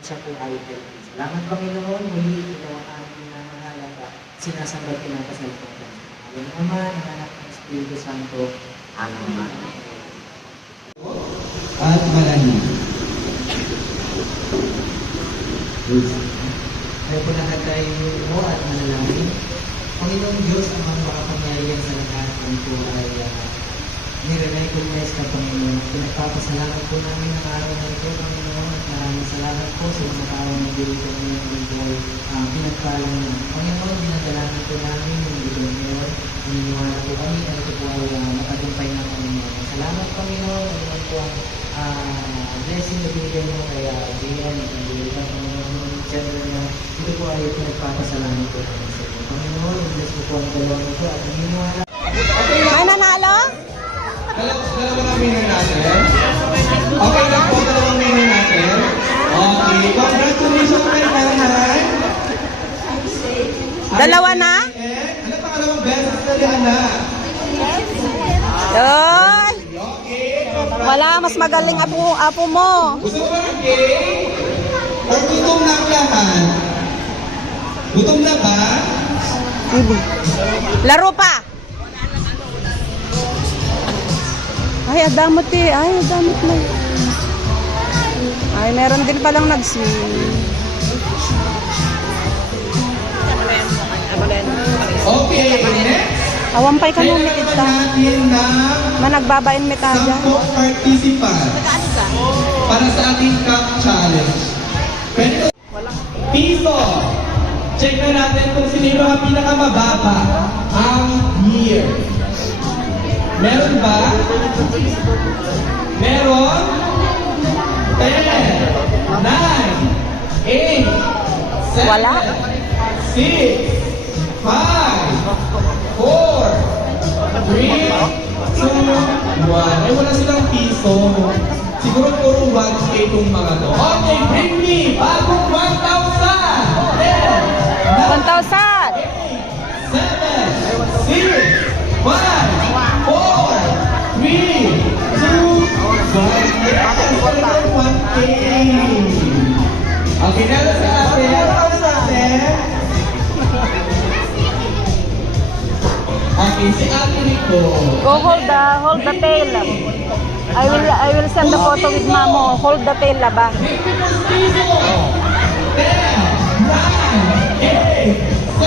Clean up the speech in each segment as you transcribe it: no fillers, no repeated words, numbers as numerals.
Siya po ay healthy. Salamat Panginoon, muli ikaw ang aming pinamahalaga. Sinasamba pinapasal ko. Alam ng Ama, ng Anak ng Espiritu Santo. Amen. At manalangin. Kaya po lahat tayo mo at manalangin. Panginoong Diyos, ang mga makapangyarihan sa lahat, ang po ay nire-recognize ka, Panginoon. Pinagpapasalamat po namin ang araw na ito, Panginoon, at maraming salamat po sa mga tao na dito ngayong linggo ay pinagpalang niyo. Panginoon, dinadalanan po namin yung linggo ngayon. Naniniwala po kami na ito po ay matagumpay na Panginoon. Salamat, Panginoon, Panginoon po ang blessing na binigay mo kaya Gian, ang binigay ka, Panginoon, General na ito po ay pinagpapasalamat po namin sa iyo. Panginoon, bless mo po ang dalawang ito at naniniwala. May nanalo? Dalawang aminin natin. Okay lang po, dalawang aminin natin. Okay, congratulations kay Nanay. Dalawa na? Ano pangalawang beses na rin na? Yoy! Okay, Wala, mas magaling apo mo. gusto mo ba ng cake? Or gutom na ang lahat? Gutom na ba? Laro pa. Ay, adamot eh. Ay, adamot na. Ay, meron din palang nagsi. Okay, next. Awampay ka nung Kailangan kita. natin ng Managbabain metaga. 10 participants para sa ating cup challenge. Pwede piso. Check na natin kung sino ang pinakamababa ang year. Meron ba? Meron? 10, 9, 8, 7, Wala. 6, 5, 4, 3, 2, 1. Ay, wala silang piso. Siguro puro 1K itong mga to. Okay, bring me bagong 1,000! 10, 1,000! 7, 6, 5, 4, 3, 2, 1. 1K! Okay, meron sa atin. Meron sa atin. Okay, si Ate Rico. Go hold the tail. I will send the photo with Mamo. Hold the tail ba? 10, 9, 8, 7.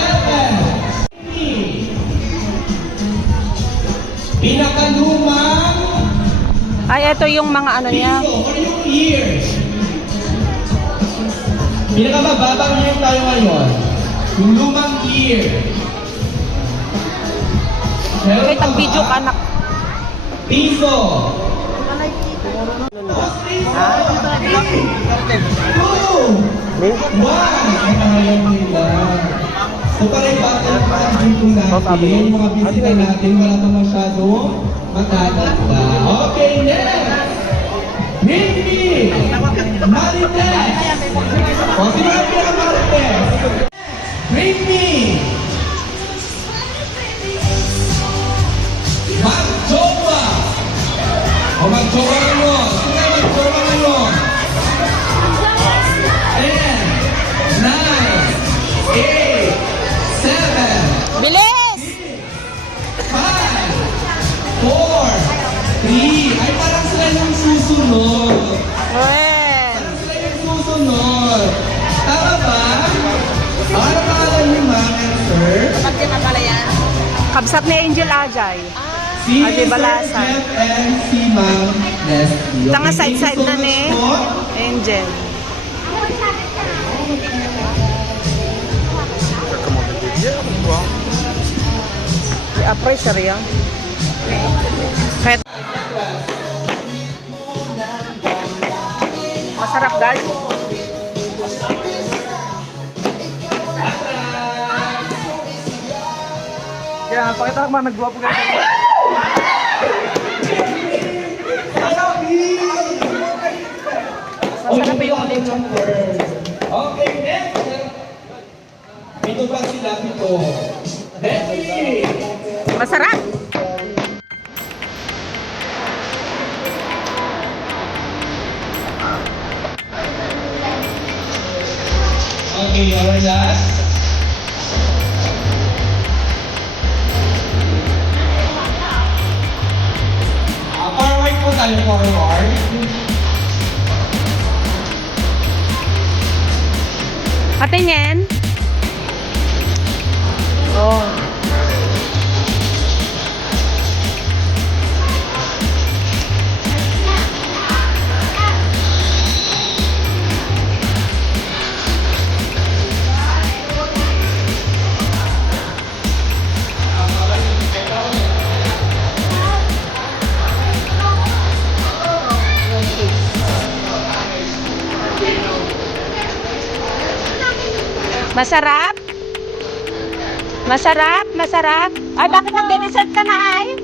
Pinakalumang Ay, ito yung mga ano niya. piso or yung years. Pinakamababang year tayo ngayon. Yung lumang year. Meron Okay, pa tag-video ba? ka, anak. Piso. Two. One. Ang ayaw nila. So parang battle pa ang dito natin. Mga bisita natin, wala pa masyadong matatanda. Okay, next. Bring me. Marites. O, sino ang pinaka-Marites? Bring me. Magjowa. O, magjowa ngayon. Sino ang magjowa ngayon? 10, 9, 8, 7, Bilis! 5, 4, 3. Ay, parang sila yung susunod. Ren! Parang sila yung susunod. Tama ba? Ano pangalan niyo, ma'am and sir? Kabsat ni Angel Ajay. Si Ate Sir Balasa. Jeff and si Ma'am Leslie. Tanga Okay, side-side thank you na so ni much po. Angel. I-appreciate yan. Kahit masarap guys. Kaya pakita ko mga nagwapo ka. Masarap yung lechon. Okay, next. Ito ba sila ito? Leslie! Masarap. Ayan. Forward po tayo, forward. Patingin. Oh. Masarap? Masarap? Masarap? Ay, bakit nag-dessert ka na ay?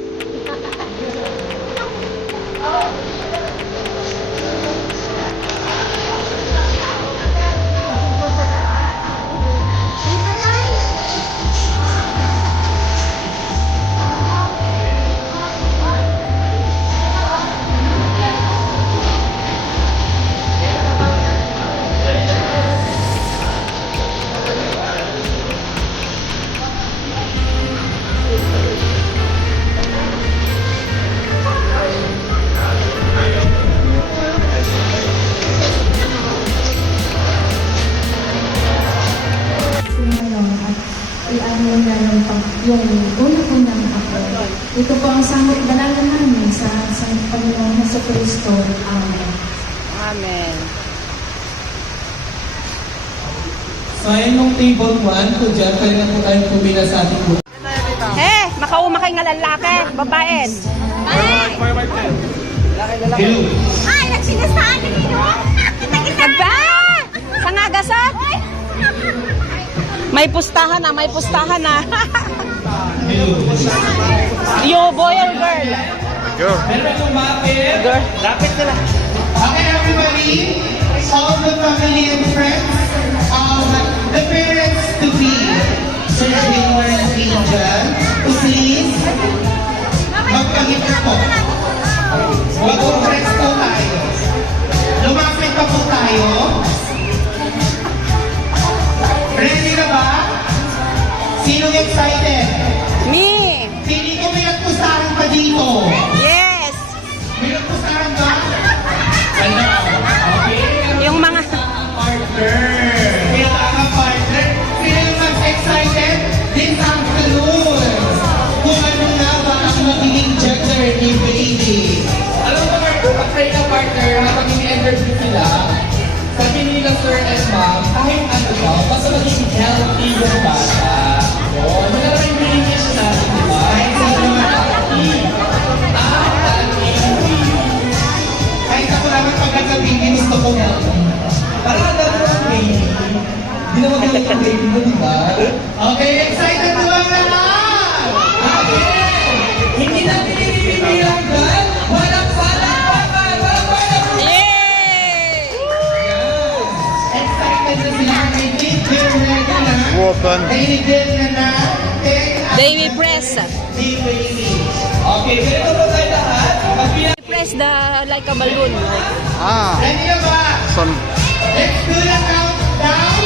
yung una-unang ako. Ito po ang samot dalaga namin sa Panginoong Jesucristo. Amen. Amen. So, ayan yung table 1. Kung dyan, pwede na po tayo pumila sa ating group. Makauma kay nga lalaki, babaen. Hello. Ay, nagsinasaan na nino. Aba! Sa nga gasat? May pustahan na, may pustahan na. Hello. You boy or girl? Meron yung bakit? Girl. Lapit nila. Okay, everybody, all the family and friends, the parents to be, Sir January and Angel, to please, magpahita po. Mag-compress po tayo. Lumapit pa po tayo. Ready na ba? Sinong excited? Me! Hindi ko may nagpustaran pa dito. Yes! May nagpustaran ba? Ano? Okay. Yung mga... Partner. Kaya mga partner, sino yung mas excited this afternoon? Kung ano nga ba ang magiging gender ni baby? Alam mo ba, pag-try ka partner, habang ini-interview sila, sabi nila sir and ma'am, kahit ano daw, basta magiging healthy yung bata. Yun, yun na rin yung wish natin, di ba? Hindi naman healthy. Healthy. Kahit ako naman pagkagabi, gusto ko na. Parang ang dami ng baby. Hindi naman galing ang baby mo, di ba? Okay, excited na ba lahat? Okay! Hindi natin inibibilang dyan. Walang palakpakan! Walang palakpakan! Yay! Excited na sila. May date din ready na. May date na natin. Baby press. Baby. Okay, ganito po tayo lahat. Magbilang. Press the like a balloon. Ready na ba? Let's do the countdown.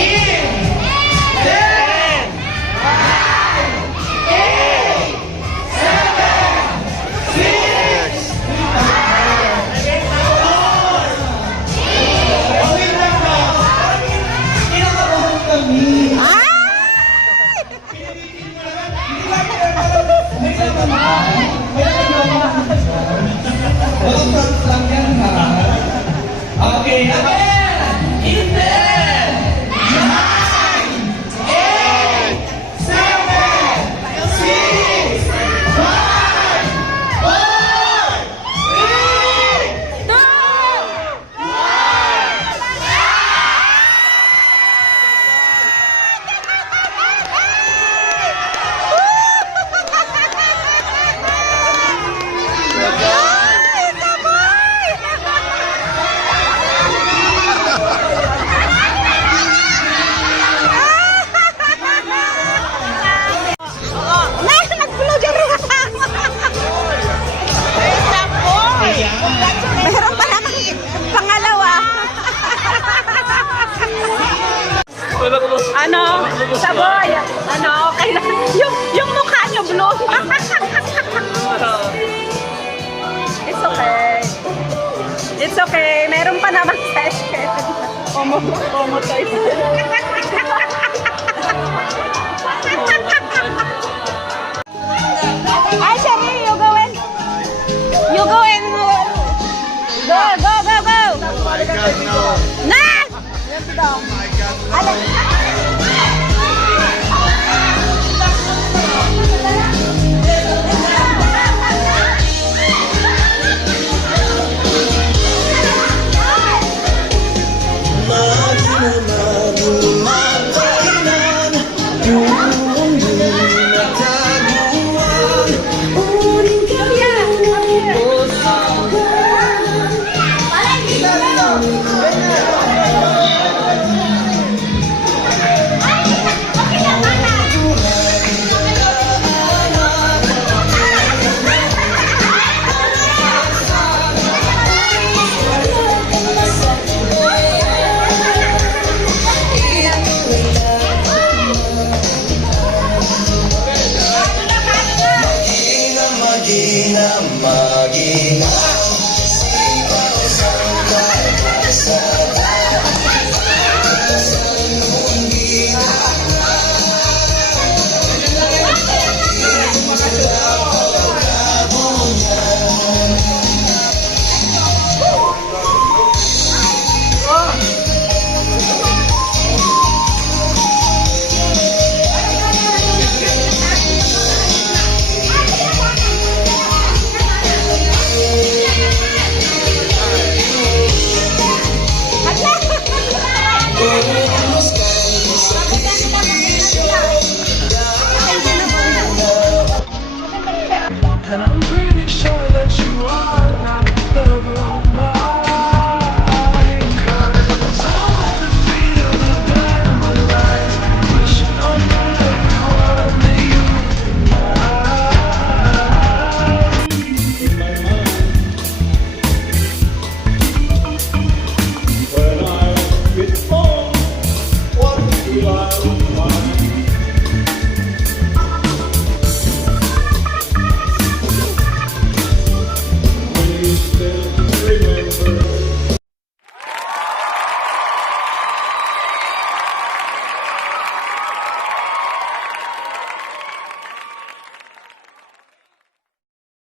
In 10, 9, 8, 7, 6, 5, 4, 3, 2, 1. Kinakabahan kami. May laman ba? May laman ba? Walang front lang yan, ha? Okay, again! In 10, 9, 8, 7, 6, 5, 4, 3, 2, 1. Ay, Sherry, you go in. You go in. Go, go, go, go. My God, no. Na! My God, no.